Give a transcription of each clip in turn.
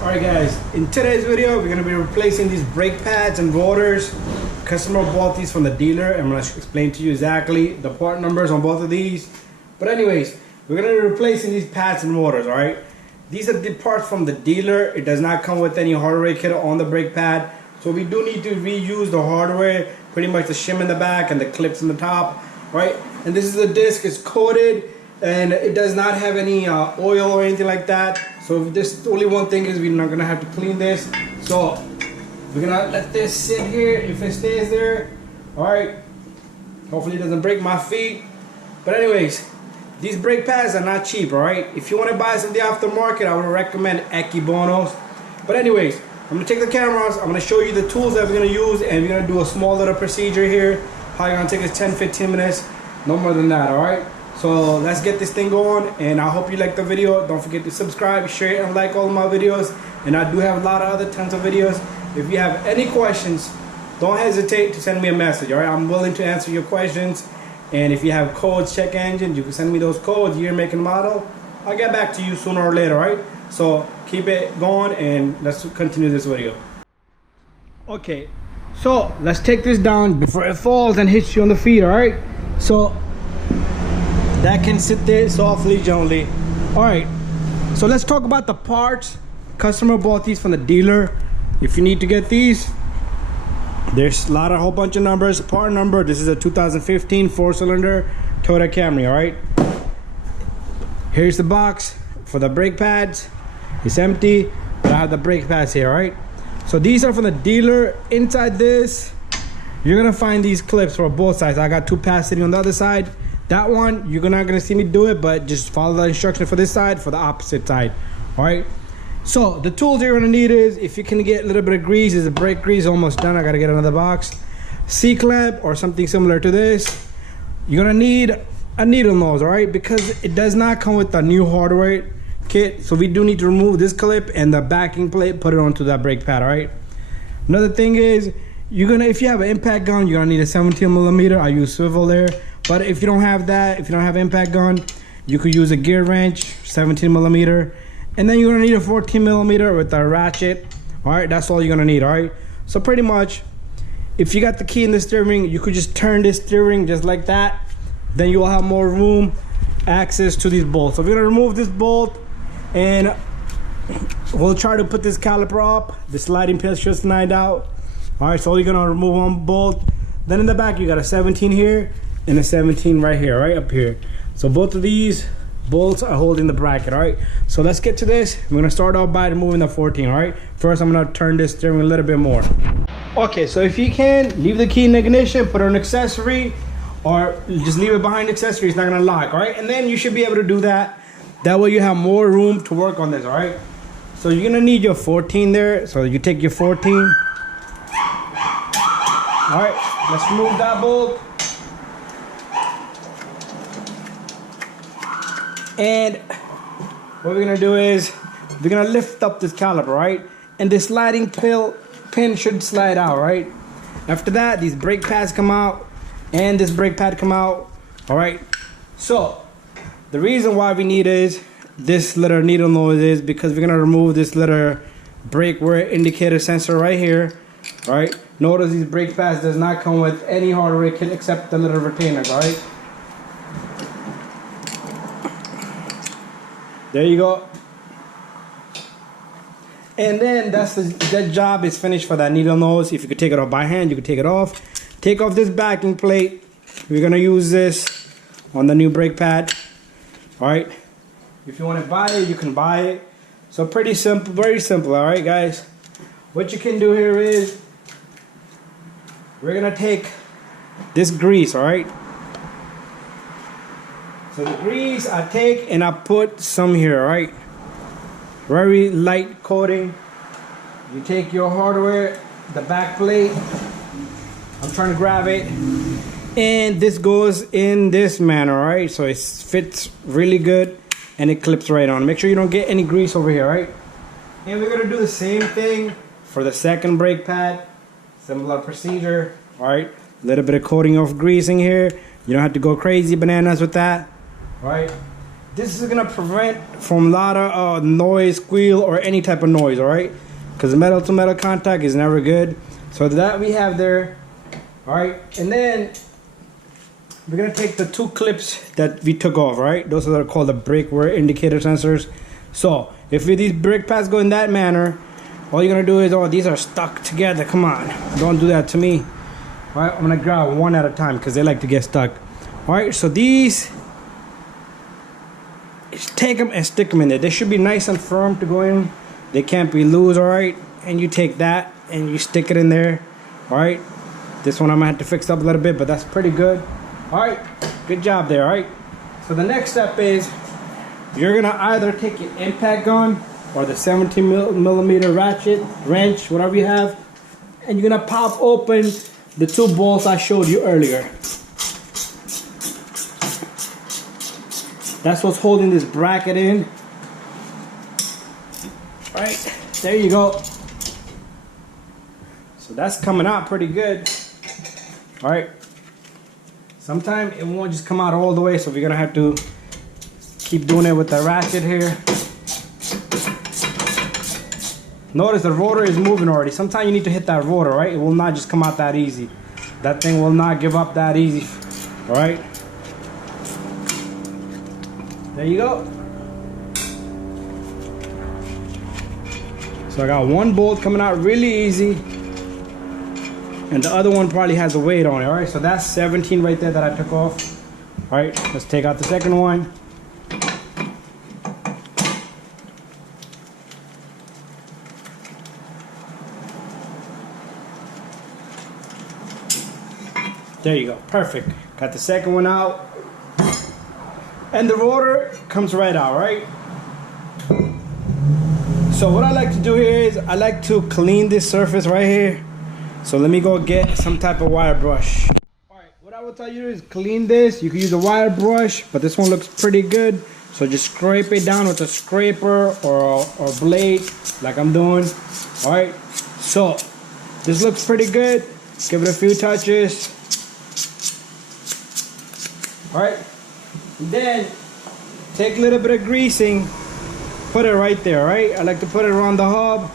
Alright guys, in today's video we're going to be replacing these brake pads and rotors. Customer bought these from the dealer. I'm going to explain to you exactly the part numbers on both of these. But anyways, we're going to be replacing these pads and rotors, alright? These are the parts from the dealer. It does not come with any hardware kit on the brake pad. So we do need to reuse the hardware, pretty much the shim in the back and the clips in the top, right? And this is the disc, it's coated and it does not have any oil or anything like that. So this only one thing is we're not gonna have to clean this. So we're gonna let this sit here. If it stays there, all right. Hopefully it doesn't break my feet. But anyways, these brake pads are not cheap, all right. If you want to buy some of the aftermarket, I would recommend Equibonos. But anyways, I'm gonna take the cameras. I'm gonna show you the tools that we're gonna use, and we're gonna do a small little procedure here. Probably gonna take us 10-15 minutes, no more than that, all right. So let's get this thing going, and I hope you like the video. Don't forget to subscribe, share, and like all of my videos. And I do have a lot of other tons of videos. If you have any questions, don't hesitate to send me a message, all right? I'm willing to answer your questions. And if you have codes, check engines, you can send me those codes, year, make, and model. I'll get back to you sooner or later, all right? So keep it going, and let's continue this video. Okay, so let's take this down before it falls and hits you on the feet, all right? So that can sit there softly, gently. All right, so let's talk about the parts. Customer bought these from the dealer. If you need to get these, there's a whole bunch of numbers. Part number, this is a 2015 4-cylinder Toyota Camry, all right? Here's the box for the brake pads. It's empty, but I have the brake pads here, all right? So these are from the dealer. Inside this, you're gonna find these clips for both sides. I got 2 pads sitting on the other side. That one, you're not gonna see me do it, but just follow the instruction for this side, for the opposite side, all right? So the tools you're gonna need is, if you can get a little bit of grease, is the brake grease almost done. I gotta get another box. C-clamp or something similar to this. You're gonna need a needle nose, all right? Because it does not come with the new hardware kit. So we do need to remove this clip and the backing plate, put it onto that brake pad, all right? Another thing is, if you have an impact gun, you're gonna need a 17mm. I use swivel there. But if you don't have that, if you don't have impact gun, you could use a gear wrench, 17mm. And then you're gonna need a 14mm with a ratchet. All right, that's all you're gonna need, all right? So pretty much, if you got the key in the steering, you could just turn this steering just like that. Then you will have more room, access to these bolts. So we're gonna remove this bolt, and we'll try to put this caliper up. The sliding pin should slide out. All right, so you're gonna remove one bolt. Then in the back, you got a 17 here and a 17 right here, right up here. So both of these bolts are holding the bracket, all right? So let's get to this. We're gonna start off by removing the 14, all right? First, I'm gonna turn this steering a little bit more. Okay, so if you can, leave the key in the ignition, put an accessory, or just leave it behind the accessory, it's not gonna lock, all right? And then you should be able to do that. That way you have more room to work on this, all right? So you're gonna need your 14 there. So you take your 14. All right, let's remove that bolt. And what we're gonna do is, we're gonna lift up this caliper, right? And this sliding pin should slide out, right? After that, these brake pads come out, and this brake pad come out, all right? So, the reason why we need is this little needle nose is because we're gonna remove this little brake wear indicator sensor right here, right? Notice these brake pads does not come with any hardware kit except the little retainers, all right? There you go. And then that job is finished for that needle nose. If you could take it off by hand, you could take it off. Take off this backing plate. We're gonna use this on the new brake pad. All right. If you want to buy it, you can buy it. So pretty simple, very simple. All right, guys. What you can do here is, we're gonna take this grease, all right? So the grease I take and I put some here, all right? Very light coating. You take your hardware, the back plate. I'm trying to grab it. And this goes in this manner, all right? So it fits really good and it clips right on. Make sure you don't get any grease over here, right? And we're gonna do the same thing for the second brake pad. Similar procedure, all right? A little bit of coating of greasing here. You don't have to go crazy bananas with that, all right? This is gonna prevent from a lot of noise, squeal, or any type of noise, all right? Because the metal to metal contact is never good. So that we have there, all right? And then we're gonna take the 2 clips that we took off, right? Those are called the brake wear indicator sensors. So if these brake pads go in that manner, all you're gonna do is, oh, these are stuck together. Come on, don't do that to me. All right, I'm gonna grab one at a time because they like to get stuck. All right, so these, just take them and stick them in there. They should be nice and firm to go in. They can't be loose, all right? And you take that and you stick it in there, all right? This one I might have to fix up a little bit, but that's pretty good. All right, good job there, all right? So the next step is you're gonna either take your impact gun or the 17mm ratchet, wrench, whatever you have, and you're gonna pop open the 2 bolts I showed you earlier. That's what's holding this bracket in. All right, there you go. So that's coming out pretty good. All right. Sometimes it won't just come out all the way, so we're gonna have to keep doing it with the ratchet here. Notice the rotor is moving already. Sometimes you need to hit that rotor, right? It will not just come out that easy. That thing will not give up that easy. All right. There you go. So I got 1 bolt coming out really easy. And the other one probably has a weight on it, all right? So that's 17 right there that I took off. All right, let's take out the second one. There you go, perfect. Got the second one out. And the rotor comes right out, right? So what I like to do here is I like to clean this surface right here. So let me go get some type of wire brush. All right, what I will tell you is clean this. You can use a wire brush, but this one looks pretty good. So just scrape it down with a scraper or blade like I'm doing. All right, so this looks pretty good. Give it a few touches. All right, and then take a little bit of greasing, put it right there, right? I like to put it around the hub,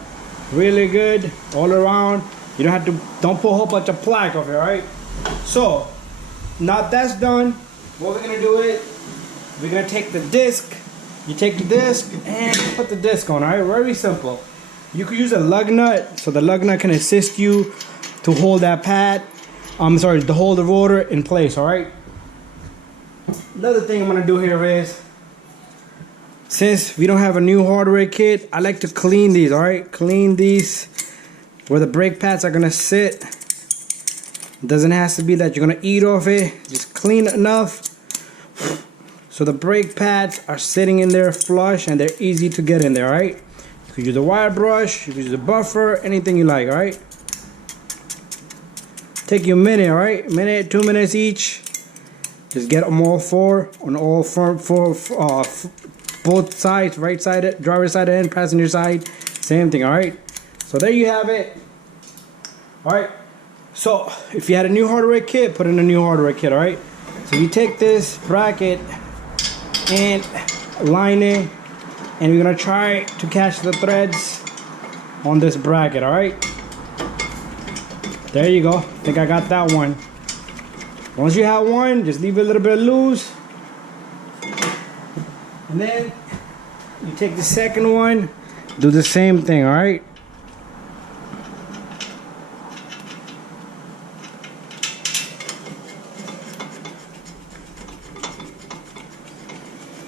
really good, all around. You don't put a whole bunch of plaque over here, right? So, now that's done, what we're gonna do is, we're gonna take the disc, you take the disc and put the disc on, all right? Very simple. You could use a lug nut, so the lug nut can assist you to hold that pad, to hold the rotor in place, all right? Another thing I'm gonna do here is, since we don't have a new hardware kit, I like to clean these, all right? Clean these where the brake pads are gonna sit. It doesn't have to be that you're gonna eat off it. Just clean enough so the brake pads are sitting in there flush and they're easy to get in there, all right? You could use a wire brush, you could use a buffer, anything you like, all right? Take you a minute, all right? Minute, 2 minutes each. Just get them all four on all both sides, right side, driver side and passenger side, same thing, all right? So there you have it. All right, so if you had a new hardware kit, put in a new hardware kit, all right? So you take this bracket and line it, and we're gonna try to catch the threads on this bracket, all right? There you go, I think I got that one. Once you have one, just leave it a little bit loose. And then you take the second one, do the same thing, all right?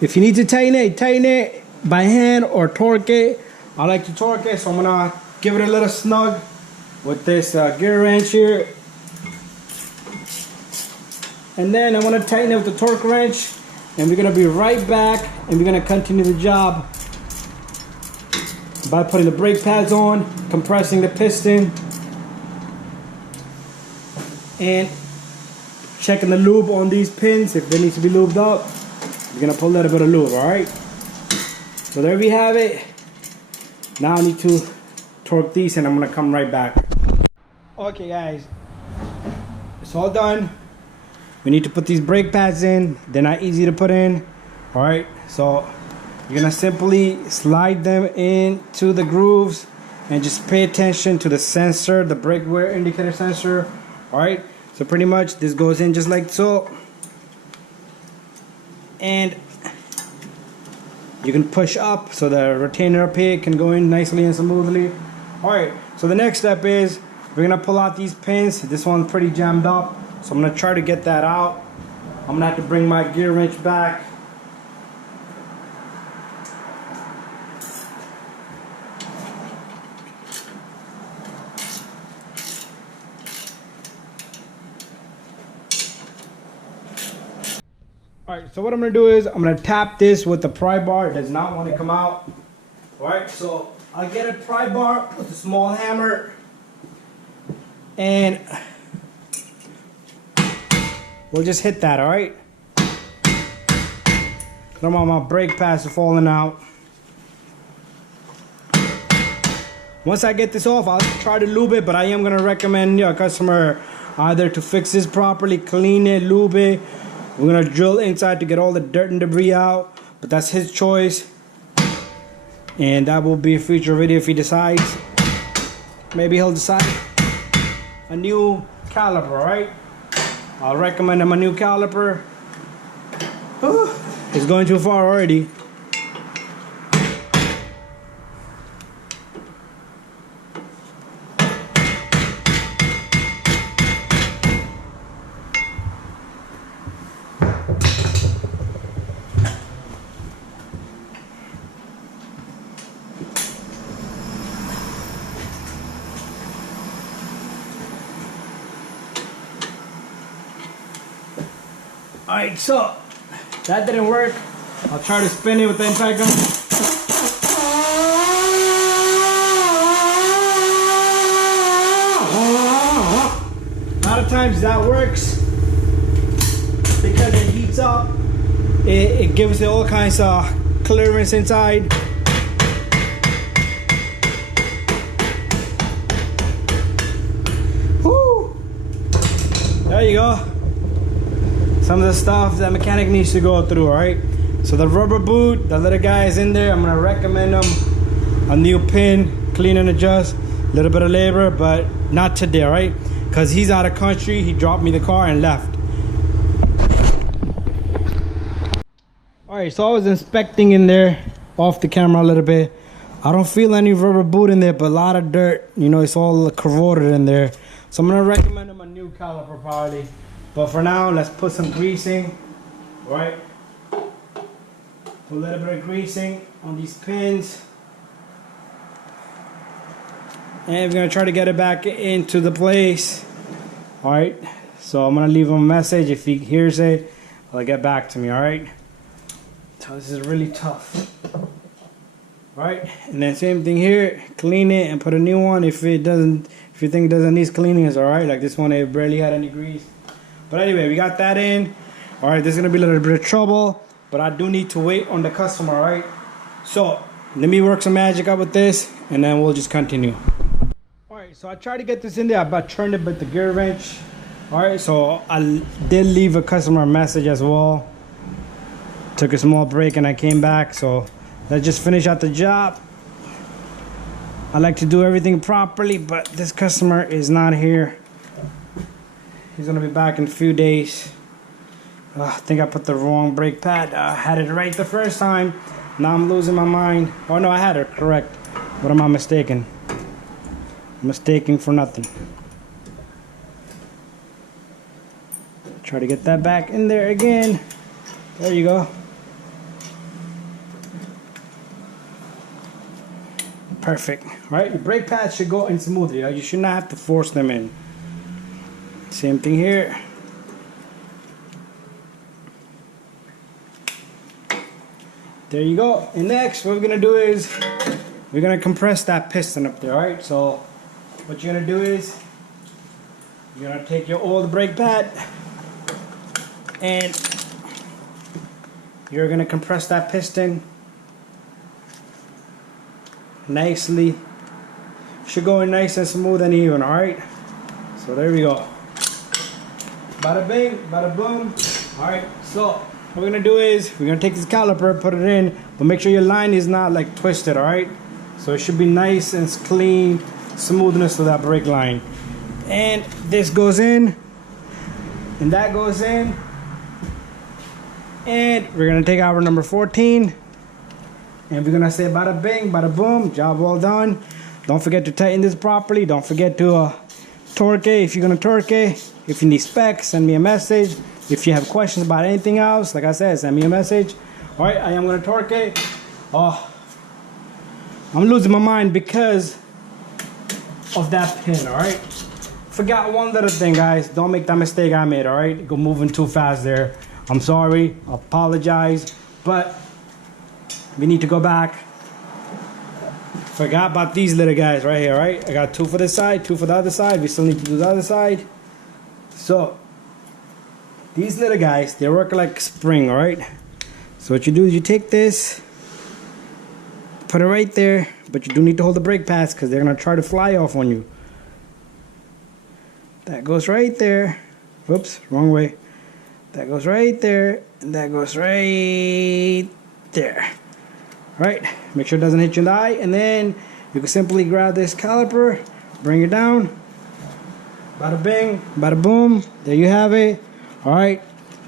If you need to tighten it by hand or torque it. I like to torque it, so I'm gonna give it a little snug with this gear wrench here. And then I'm gonna tighten it with the torque wrench, and we're gonna be right back, and we're gonna continue the job by putting the brake pads on, compressing the piston, and checking the lube on these pins if they need to be lubed up. We're gonna put a little bit of lube, all right? So there we have it. Now I need to torque these, and I'm gonna come right back. Okay guys, it's all done. We need to put these brake pads in. They're not easy to put in. All right, so you're gonna simply slide them into the grooves and just pay attention to the sensor, the brake wear indicator sensor. All right, so pretty much this goes in just like so, and you can push up so the retainer up here can go in nicely and smoothly. All right, so the next step is we're gonna pull out these pins. This one's pretty jammed up, so I'm gonna try to get that out. I'm gonna have to bring my gear wrench back. Alright, so what I'm going to do is I'm going to tap this with the pry bar. It does not want to come out. Alright, so I'll get a pry bar with a small hammer and we'll just hit that, alright? Come on, my brake pads are falling out. Once I get this off, I'll try to lube it, but I am going to recommend your customer either to fix this properly, clean it, lube it. We're gonna drill inside to get all the dirt and debris out, but that's his choice. And that will be a future video if he decides. Maybe he'll decide a new caliper, right? I'll recommend him a new caliper. It's going too far already. Alright, so that didn't work. I'll try to spin it with the inside gun. A lot of times that works because it heats up. It gives it all kinds of clearance inside. Woo! There you go. Some of the stuff that mechanic needs to go through, alright? So the rubber boot, the little guy is in there. I'm gonna recommend him a new pin, clean and adjust, a little bit of labor, but not today, alright? Because he's out of country, he dropped me the car and left. Alright, so I was inspecting in there off the camera a little bit. I don't feel any rubber boot in there, but a lot of dirt. You know, it's all corroded in there. So I'm gonna recommend him a new caliper probably. But for now, let's put some greasing, right? Put a little bit of greasing on these pins. And we're gonna try to get it back into the place. All right, so I'm gonna leave him a message. If he hears it, he'll get back to me, all right? So this is really tough. Right, and then same thing here, clean it and put a new one. If you think it doesn't need cleaning, it's all right. Like this one, it barely had any grease. But anyway, we got that in. All right, this is gonna be a little bit of trouble, but I do need to wait on the customer, all right? So let me work some magic out with this, and then we'll just continue. All right, so I tried to get this in there. I turned it with the gear wrench. All right, so I did leave a customer a message as well. Took a small break and I came back. So let's just finish out the job. I like to do everything properly, but this customer is not here. He's gonna be back in a few days. I think I put the wrong brake pad. I had it right the first time. Now I'm losing my mind. Oh no, I had it correct. What am I mistaken? Mistaking for nothing. Try to get that back in there again. There you go. Perfect. All right, your brake pads should go in smoothly. You should not have to force them in. Same thing here. There you go. And next, what we're gonna do is we're gonna compress that piston up there. All right. So what you're gonna do is you're gonna take your old brake pad and you're gonna compress that piston nicely. Should go in nice and smooth and even. All right. So there we go. Bada bing, bada boom. All right. So what we're gonna do is we're gonna take this caliper, put it in, but make sure your line is not like twisted, all right? So it should be nice and clean, smoothness to that brake line. And this goes in, and that goes in, and we're gonna take our number 14, and we're gonna say bada bing, bada boom, job well done. Don't forget to tighten this properly. Don't forget to torque it if you're gonna torque it. If you need specs, send me a message. If you have questions about anything else, like I said, send me a message. All right, I am gonna torque it. Oh, I'm losing my mind because of that pin, all right? Forgot one little thing, guys. Don't make that mistake I made, all right? Go moving too fast there. I'm sorry, I apologize, but we need to go back. Forgot about these little guys right here, right? I got 2 for this side, 2 for the other side. We still need to do the other side. So, these little guys, they work like spring, all right? So what you do is you take this, put it right there, but you do need to hold the brake pads because they're gonna try to fly off on you. That goes right there. Whoops, wrong way. That goes right there, and that goes right there. Right, make sure it doesn't hit you in the eye, and then you can simply grab this caliper, bring it down, bada bing, bada boom, there you have it. All right,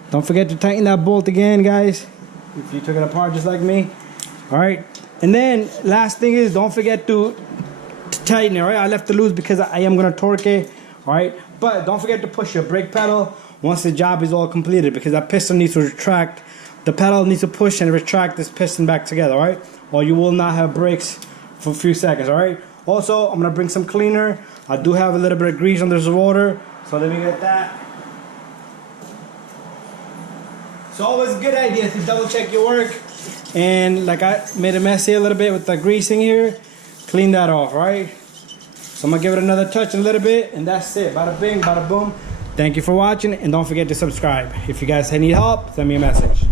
don't forget to tighten that bolt again, guys, if you took it apart just like me. All right, and then last thing is don't forget to tighten it. All right, I left it loose because I am gonna torque it. All right, but don't forget to push your brake pedal once the job is all completed, because that piston needs to retract. The pedal needs to push and retract this piston back together, all right? Or you will not have brakes for a few seconds, all right? Also, I'm gonna bring some cleaner. I do have a little bit of grease under the water, so let me get that. It's always a good idea to double check your work. And like I made a mess here a little bit with the greasing here, clean that off, right? So I'm gonna give it another touch a little bit, and that's it. Bada bing, bada boom. Thank you for watching, and don't forget to subscribe. If you guys need help, send me a message.